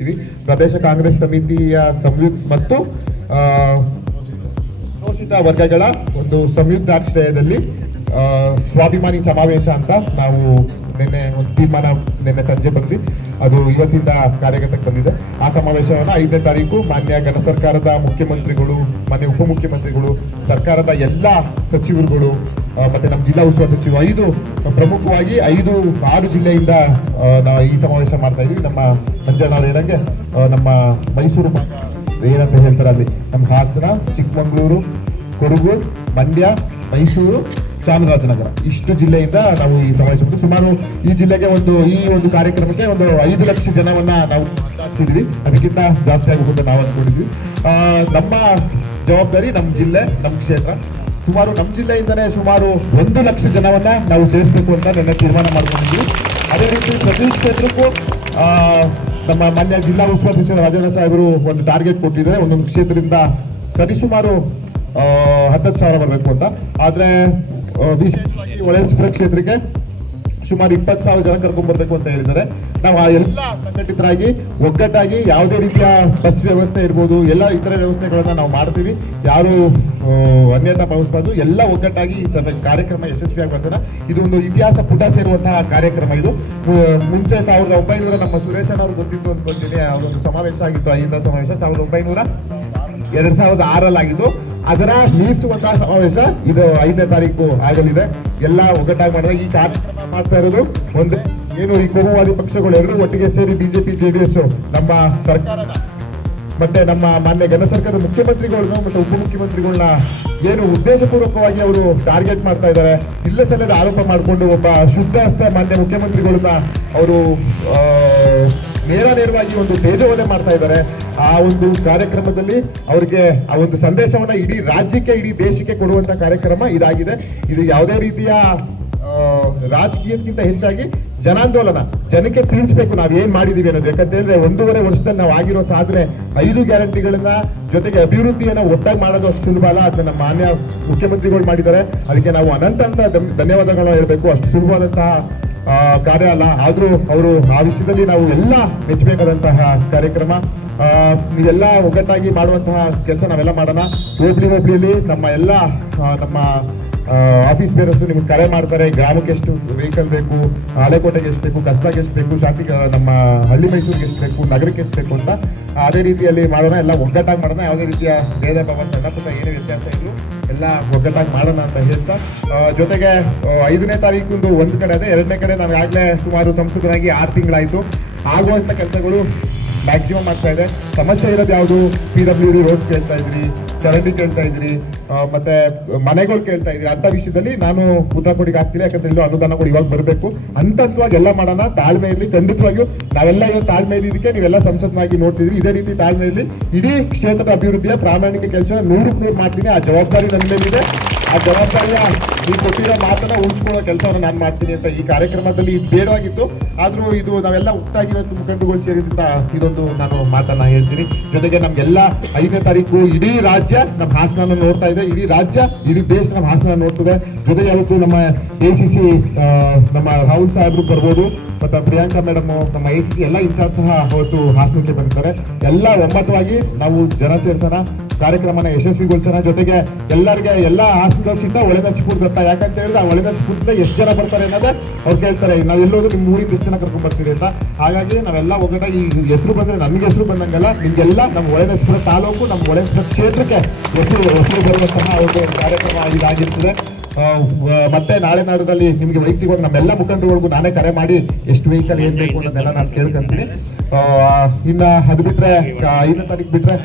ಇದ್ದೀವಿ. ಪ್ರದೇಶ ಕಾಂಗ್ರೆಸ್ ಸಮಿತಿಯ ಸಂಯುಕ್ತ ಮತ್ತು ಶೋಷಿತ ವರ್ಗಗಳ ಒಂದು ಸಂಯುಕ್ತಾಶ್ರಯದಲ್ಲಿ ಆಶ್ರಯದಲ್ಲಿ ಸ್ವಾಭಿಮಾನಿ ಸಮಾವೇಶ ಅಂತ ನಾವು ನಿನ್ನೆ ಒಂದು ತೀರ್ಮಾನ ನಿನ್ನೆ ಸಂಜೆ ಬಂದ್ವಿ ಅದು ಇವತ್ತಿಂದ ಕಾರ್ಯಗತಕ್ಕೆ ಬಂದಿದೆ ಆ ಸಮಾವೇಶವನ್ನು ಐದನೇ ತಾರೀಕು ಮಾನ್ಯ ಗಣ ಸರ್ಕಾರದ ಮುಖ್ಯಮಂತ್ರಿಗಳು, ಮಾನ್ಯ ಉಪಮುಖ್ಯಮಂತ್ರಿಗಳು, ಸರ್ಕಾರದ ಎಲ್ಲ ಸಚಿವರುಗಳು ಮತ್ತೆ ನಮ್ಮ ಜಿಲ್ಲಾ ಉಸ್ತುವಾರಿ ಸಚಿವ ಐದು ಪ್ರಮುಖವಾಗಿ ಐದು, ಆರು ಜಿಲ್ಲೆಯಿಂದ ನಾವು ಈ ಸಮಾವೇಶ ಮಾಡ್ತಾ ಇದೀವಿ. ನಮ್ಮ ಮಂಜಣ್ಣ ಏನಂಗೆ ನಮ್ಮ ಮೈಸೂರು ಭಾಗ ಏನಂತ ಹೇಳ್ತಾರೆ ಅಲ್ಲಿ? ನಮ್ಮ ಹಾಸನ, ಚಿಕ್ಕಮಗಳೂರು, ಕೊಡಗು, ಮಂಡ್ಯ, ಮೈಸೂರು, ಚಾಮರಾಜನಗರ. ಇಷ್ಟು ಜಿಲ್ಲೆಯಿಂದ ನಾವು ಈ ಸಮಾವೇಶ ಸುಮಾರು ಈ ಜಿಲ್ಲೆಗೆ ಒಂದು, ಈ ಒಂದು ಕಾರ್ಯಕ್ರಮಕ್ಕೆ ಒಂದು ಐದು ಲಕ್ಷ ಜನವನ್ನ ನಾವು ಮಾತಾಡ್ತಿದ್ವಿ ಅದಕ್ಕಿಂತ ಜಾಸ್ತಿ ಆಗಬೇಕು ಅಂತ ನಾವು ಅಂದ್ಕೊಂಡಿದ್ವಿ ನಮ್ಮ ಜವಾಬ್ದಾರಿ ನಮ್ಮ ಜಿಲ್ಲೆ, ನಮ್ಮ ಕ್ಷೇತ್ರ. ಸುಮಾರು ನಮ್ಮ ಜಿಲ್ಲೆಯಿಂದನೇ ಸುಮಾರು ಒಂದು ಲಕ್ಷ ಜನವನ್ನ ನಾವು ಸೇರಿಸಬೇಕು ಅಂತ ನನ್ನ ತೀರ್ಮಾನ ಮಾಡ್ಕೊಂಡಿದ್ವಿ ಅದೇ ರೀತಿ ಪ್ರತಿ ಕ್ಷೇತ್ರಕ್ಕೂ ನಮ್ಮ ಮಾನ್ಯ ಜಿಲ್ಲಾ ಉಸ್ತುವಾರಿ ಸಚಿವ ರಾಜೇಂದ್ರ ಸಾಹೇಬರು ಒಂದು ಟಾರ್ಗೆಟ್ ಕೊಟ್ಟಿದ್ದಾರೆ. ಒಂದೊಂದು ಕ್ಷೇತ್ರದಿಂದ ಸರಿಸುಮಾರು ಸುಮಾರು ಹತ್ತತ್ತು ಸಾವಿರ ಬರಬೇಕು ಅಂತ. ಆದರೆ ವಿಶೇಷವಾಗಿ ಒಳಸ್ಪುರ ಕ್ಷೇತ್ರಕ್ಕೆ ಸುಮಾರು ಇಪ್ಪತ್ತು ಸಾವಿರ ಜನ ಕರ್ಕೊಂಡ್ ಬರ್ಬೇಕು ಅಂತ ಹೇಳಿದ್ದಾರೆ. ನಾವು ಆ ಎಲ್ಲ ಸಂಘಟಿತರಾಗಿ, ಒಗ್ಗಟ್ಟಾಗಿ ಯಾವುದೇ ರೀತಿಯ ಬಸ್ ವ್ಯವಸ್ಥೆ ಇರ್ಬೋದು, ಎಲ್ಲ ಇತರ ವ್ಯವಸ್ಥೆಗಳನ್ನ ನಾವು ಮಾಡ್ತೀವಿ. ಯಾರು ಅನ್ಯತಾ ಭಾವಿಸಬಾರ್ದು ಎಲ್ಲ ಒಗ್ಗಟ್ಟಾಗಿ ಈ ಕಾರ್ಯಕ್ರಮ ಯಶಸ್ವಿಯಾಗಿ ಬರ್ತಾರೆ ಇದು ಒಂದು ಇತಿಹಾಸ ಪುಟ ಸೇರುವಂತಹ ಕಾರ್ಯಕ್ರಮ ಇದು. ಮುಂಚೆ ಸಾವಿರದ ಒಂಬೈನೂರ, ನಮ್ಮ ಸುರೇಶನ್ ಅವರು ಗೊತ್ತಿತ್ತು ಅನ್ಕೊಂತೀನಿ ಅವರೊಂದು ಸಮಾವೇಶ ಆಗಿತ್ತು, ಐದನೇ ಸಮಾವೇಶ, ಸಾವಿರದ ಒಂಬೈನೂರ ಎರಡ್ ಸಾವಿರದ ಆರಲ್ಲಿ ಆಗಿದ್ದು ಅದರ ಮೀರಿಸುವಂತಹ ಸಮಾವೇಶ ಇದು ಐದನೇ ತಾರೀಕು ಆಗಲಿದೆ ಎಲ್ಲ ಒಗ್ಗಟ್ಟಾಗಿ ಮಾಡಿದ್ರೆ ಈ ಕಾರ್ಯಕ್ರಮ ಮಾಡ್ತಾ ಇರೋದು ಒಂದೇ. ಏನು ಈ ಕೋಮುವಾದಿ ಪಕ್ಷಗಳು ಎರಡು ಒಟ್ಟಿಗೆ ಸೇರಿ ಬಿಜೆಪಿ ಜೆಡಿಎಸ್ ನಮ್ಮ ಸರ್ಕಾರದ ಮತ್ತೆ ನಮ್ಮ ಮಾನ್ಯ ಘನ ಸರ್ಕಾರದ ಮುಖ್ಯಮಂತ್ರಿಗಳನ್ನ ಮತ್ತೆ ಉಪಮುಖ್ಯಮಂತ್ರಿಗಳನ್ನ ಏನು ಉದ್ದೇಶಪೂರ್ವಕವಾಗಿ ಅವರು ಟಾರ್ಗೆಟ್ ಮಾಡ್ತಾ ಇದ್ದಾರೆ. ಇಲ್ಲ ಸಲ್ಲದ ಆರೋಪ ಮಾಡಿಕೊಂಡು ಒಬ್ಬ ಶುದ್ಧ ಮಾನ್ಯ ಮುಖ್ಯಮಂತ್ರಿಗಳನ್ನ ಅವರು ನೇರ ನೇರವಾಗಿ ಒಂದು ತೇಜೋವಧೆ ಮಾಡ್ತಾ ಇದ್ದಾರೆ. ಆ ಒಂದು ಕಾರ್ಯಕ್ರಮದಲ್ಲಿ ಅವರಿಗೆ ಆ ಒಂದು ಸಂದೇಶವನ್ನ ಇಡೀ ರಾಜ್ಯಕ್ಕೆ, ಇಡೀ ದೇಶಕ್ಕೆ ಕೊಡುವಂತ ಕಾರ್ಯಕ್ರಮ ಇದಾಗಿದೆ. ಇದು ಯಾವುದೇ ರೀತಿಯ ರಾಜಕೀಯಕ್ಕಿಂತ ಹೆಚ್ಚಾಗಿ ಜನಾಂದೋಲನ, ಜನಕ್ಕೆ ತಿಳಿಸ್ಬೇಕು ನಾವು ಏನ್ ಮಾಡಿದೀವಿ ಅನ್ನೋದು. ಯಾಕಂತ ಹೇಳಿದ್ರೆ ಒಂದೂವರೆ ವರ್ಷದಲ್ಲಿ ನಾವು ಆಗಿರೋ ಸಾಧನೆ ಐದು ಗ್ಯಾರಂಟಿಗಳನ್ನ ಜೊತೆಗೆ ಅಭಿವೃದ್ಧಿಯನ್ನ ಒಟ್ಟಾಗಿ ಮಾಡೋದು ಅಷ್ಟು ಸುಲಭ ಅಲ್ಲ. ಅದನ್ನ ಮಾನ್ಯ ಮುಖ್ಯಮಂತ್ರಿಗಳು ಮಾಡಿದ್ದಾರೆ. ಅದಕ್ಕೆ ನಾವು ಅನಂತ ಅಂತ ಧನ್ಯವಾದಗಳು ಹೇಳಬೇಕು. ಅಷ್ಟು ಸುಲಭವಾದಂತಹ ಕಾರ್ಯ ಅಲ್ಲ. ಆದರೂ ಅವರು ಆ ವಿಷಯದಲ್ಲಿ ನಾವು ಎಲ್ಲ ಮೆಚ್ಚಬೇಕಾದಂತಹ ಕಾರ್ಯಕ್ರಮ. ಇದೆಲ್ಲ ಒಗ್ಗಟ್ಟಾಗಿ ಮಾಡುವಂತಹ ಕೆಲಸ ನಾವೆಲ್ಲ ಮಾಡೋಣ. ಹೋಬಳಿ ಹೋಬಳಿಯಲ್ಲಿ ನಮ್ಮ ಎಲ್ಲ ನಮ್ಮ ಆಫೀಸ್ ಬೇರೆಸ್ ನಿಮ್ಗೆ ಕರೆ ಮಾಡ್ತಾರೆ. ಗ್ರಾಮಕ್ಕೆ ಎಷ್ಟು ವೆಹಿಕಲ್ ಬೇಕು ಹಳೆಕೋಟೆಗೆ ಎಷ್ಟು ಬೇಕು, ಕಸ್ಬಾಗೆ ಎಷ್ಟು ಬೇಕು ಶಾಂತಿ ನಮ್ಮ ಹಳ್ಳಿ ಮೈಸೂರಿಗೆ ಎಷ್ಟು ಬೇಕು, ನಗರಕ್ಕೆ ಎಷ್ಟು ಬೇಕು ಅಂತ ಅದೇ ರೀತಿಯಲ್ಲಿ ಮಾಡೋಣ. ಎಲ್ಲ ಒಗ್ಗಟ್ಟಾಗಿ ಮಾಡೋಣ. ಯಾವುದೇ ರೀತಿಯ ಭೇದ ಭಾವ ಸಣ್ಣ ಪುಟ್ಟ ಏನೇ ವ್ಯತ್ಯಾಸ ಇದ್ರು ಎಲ್ಲ ಒಗ್ಗಟ್ಟಾಗಿ ಮಾಡೋಣ ಅಂತ ಹೇಳ್ತಾ ಜೊತೆಗೆ ಐದನೇ ತಾರೀಕು ಒಂದು ಕಡೆ ಅದೇ ಎರಡನೇ ಕಡೆ ನಾವು ಆಗಲೇ ಸುಮಾರು ಸಂಸದರಾಗಿ ಆರು ತಿಂಗಳಾಯಿತು. ಆಗುವಂಥ ಕೆಲಸಗಳು ಮ್ಯಾಕ್ಸಿಮಮ್ ಆಗ್ತಾ ಇದೆ. ಸಮಸ್ಯೆ ಇರೋದು ಯಾವುದು? ಪಿ ಡಬ್ಲ್ಯೂ ಡಿ ರೋಡ್ ಕೇಳ್ತಾ ಇದ್ರಿ, ಚರಂಡಿ ಕೇಳ್ತಾ ಇದ್ರಿ ಮತ್ತೆ ಮನೆಗಳು ಕೇಳ್ತಾ ಇದ್ರಿ. ಅಂತ ವಿಷಯದಲ್ಲಿ ನಾನು ಉತ್ತರ ಕೊಡಿಗೆ ಆಗ್ತಿಲ್ಲ, ಯಾಕಂದ್ರೆ ಇಲ್ಲೂ ಅನುದಾನ ಕೂಡ ಇವಾಗ ಬರಬೇಕು. ಅಂತತ್ವಾಗಿ ಎಲ್ಲ ಮಾಡೋಣ. ತಾಳ್ಮೆ ಇರಲಿ ಖಂಡಿತವಾಗಿಯೂ ನಾವೆಲ್ಲ ಇವತ್ತು ತಾಳ್ಮೆ ಇದಕ್ಕೆ ನೀವೆಲ್ಲ ಸಂಸತ್ನಾಗಿ ನೋಡ್ತಿದ್ರಿ. ಇದೇ ರೀತಿ ತಾಳ್ಮೆ ಇರಲಿ ಇಡೀ ಕ್ಷೇತ್ರದ ಅಭಿವೃದ್ಧಿಯ ಪ್ರಾಮಾಣಿಕ ಕೆಲಸ ನೂರಕ್ಕೆ ನೂರು ಮಾಡ್ತೀನಿ. ಆ ಜವಾಬ್ದಾರಿ ನನ್ನ ಮೇಲಿದೆ. ಆ ಜವಾಬ್ದಾರಿಯ ಈ ಕೊಟ್ಟಿರೋ ಮಾತನ್ನ ಉಳಿಸ್ಕೊಳ್ಳೋ ಕೆಲಸವನ್ನು ನಾನು ಮಾಡ್ತೀನಿ ಅಂತ ಈ ಕಾರ್ಯಕ್ರಮದಲ್ಲಿ ಇದು ಬೇಡವಾಗಿತ್ತು. ಆದರೂ ಇದು ನಾವೆಲ್ಲ ಒಟ್ಟಾಗಿ ಇವತ್ತು ಮುಖಂಡರುಗಳು ಸೇರಿದ್ರಿಂದ ಇದೊಂದು ನಾನು ಮಾತನ್ನ ಹೇಳ್ತೀನಿ. ಜೊತೆಗೆ ನಮ್ಗೆಲ್ಲ ಐದನೇ ತಾರೀಕು ಇಡೀ ರಾಜ್ಯ ನಮ್ಮ ಹಾಸನ ನೋಡ್ತಾ ಇದೆ. ಇಡೀ ರಾಜ್ಯ, ಇಡೀ ದೇಶ ನಮ್ಮ ಹಾಸನ ನೋಡ್ತದೆ. ಜೊತೆಗೆ ಅವತ್ತು ನಮ್ಮ ಎ ಸಿ ಸಿ ನಮ್ಮ ರಾಹುಲ್ ಸಾಹೇಬ್ರು ಬರ್ಬೋದು. ಮತ್ತೆ ಪ್ರಿಯಾಂಕಾ ಮೇಡಮ್ ನಮ್ಮ ಎ ಸಿ ಸಿ ಎಲ್ಲ ಇನ್ಚಾರ್ಜ್ ಸಹ ಅವತ್ತು ಹಾಸನಕ್ಕೆ ಬರ್ತಾರೆ ಎಲ್ಲ ಒಮ್ಮತವಾಗಿ ನಾವು ಜನ ಸೇರ್ಸೋಣ. ಕಾರ್ಯಕ್ರಮನ ಯಶಸ್ವಿಗೊಳಿಸೋಣ ಜೊತೆಗೆ ಎಲ್ಲರಿಗೆ ಎಲ್ಲ ಹಾಸನದವ್ರಿಗಿಂತ ಫುಡ್ ಗೊತ್ತಾ ಯಾಕಂತ ಹೇಳಿದ್ರೆ ಆ ಒಳನರಸೀಪುರದಿಂದ ಎಷ್ಟು ಜನ ಬರ್ತಾರೆ ಅನ್ನೋದೇ ಅವ್ರು ಕೇಳ್ತಾರೆ. ನಾವು ಎಲ್ಲೋದು ನಿಮ್ಮ ಊರಿಗೆ ಎಷ್ಟು ಜನ ಕರ್ಕೊಂಡು ಬರ್ತೀರಿ ಅಂತ. ಹಾಗಾಗಿ ನಾವೆಲ್ಲ ಒಗ್ಗಟ್ಟಾಗಿ ಈ ಹೆಸರು ಬಂದ್ರೆ ನಮಗೆ ಹೆಸರು ಬಂದಂಗೆಲ್ಲ, ನಿಮ್ಗೆಲ್ಲ ನಮ್ಮ ಒಳನರಸೀಪುರ ತಾಲೂಕು ನಮ್ಮ ಒಳನರಸೀಪುರ ಕ್ಷೇತ್ರಕ್ಕೆ ಹೆಸರು ಹೆಸರು ಬರುವಂತಹ ಒಂದು ಕಾರ್ಯಕ್ರಮ ಇದಾಗಿರ್ತದೆ ಮತ್ತೆ ನಾಳೆ ನಾಡಲ್ಲಿ ನಿಮಗೆ ವೈಯಕ್ತಿಕವಾಗಿ ನಮ್ಮೆಲ್ಲ ಮುಖಂಡರುಗಳಿಗೂ ನಾನೇ ಕರೆ ಮಾಡಿ ಎಷ್ಟು ವೆಹಿಕಲ್ ಏನ್ ಬೇಕು ಅನ್ನೋದೆಲ್ಲ ನಾನು ಕೇಳ್ಕೊಂತೀನಿ. ಇನ್ನ ಅದು ಬಿಟ್ರೆ ಐದನೇ ತಾರೀಕು ಬಿಟ್ರೆ